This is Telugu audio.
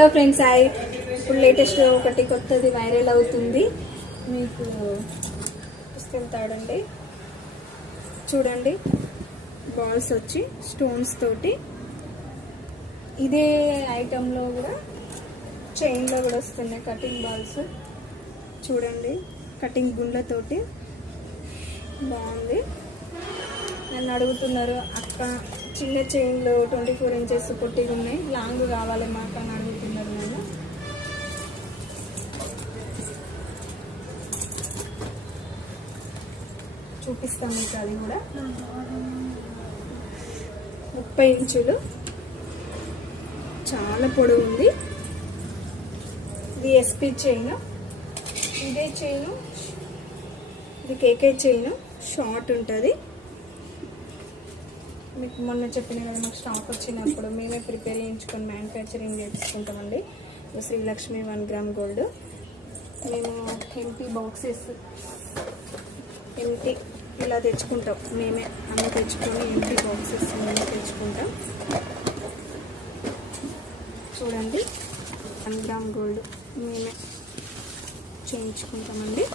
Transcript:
హలో ఫ్రెండ్స్, ఇప్పుడు లేటెస్ట్ ఒకటి కొత్తది వైరల్ అవుతుంది. మీకు తీసుకెళ్తాడండి. చూడండి, బాల్స్ వచ్చి స్టోన్స్ తోటి. ఇదే ఐటెంలో కూడా చైన్లో కూడా వస్తున్నాయి కటింగ్ బాల్స్. చూడండి, కటింగ్ గుండ్లతోటి బాగుంది. నన్ను అడుగుతున్నారు, అక్క చిన్న చైన్లో 24 ఇంచెస్ పొట్టిగా ఉన్నాయి, లాంగ్ కావాలి మాకు అని అడుగుతున్నారు నన్ను. చూపిస్తాను మీకు అది కూడా. 30 ఇంచులు, చాలా పొడవు ఉంది. ఇది ఎస్పీ చైన్. ఇదే చైను, ఇది కేకే చైన్, షార్ట్ ఉంటుంది. మీకు మొన్న చెప్పిన కదా, మాకు స్టాక్ వచ్చినప్పుడు మేమే ప్రిపేర్ చేయించుకొని మ్యానుఫ్యాక్చరింగ్ చేసుకుంటామండి. Srilakshmi 1 gram gold. మేము ఎంటీ బాక్సెస్ ఎంటీ ఇలా తెచ్చుకుంటాం. మేమే అన్నీ తెచ్చుకొని ఎంటీ బాక్సెస్ మేమే తెచ్చుకుంటాం. చూడండి, 1 గ్రామ్ గోల్డ్ మేమే చేయించుకుంటామండి.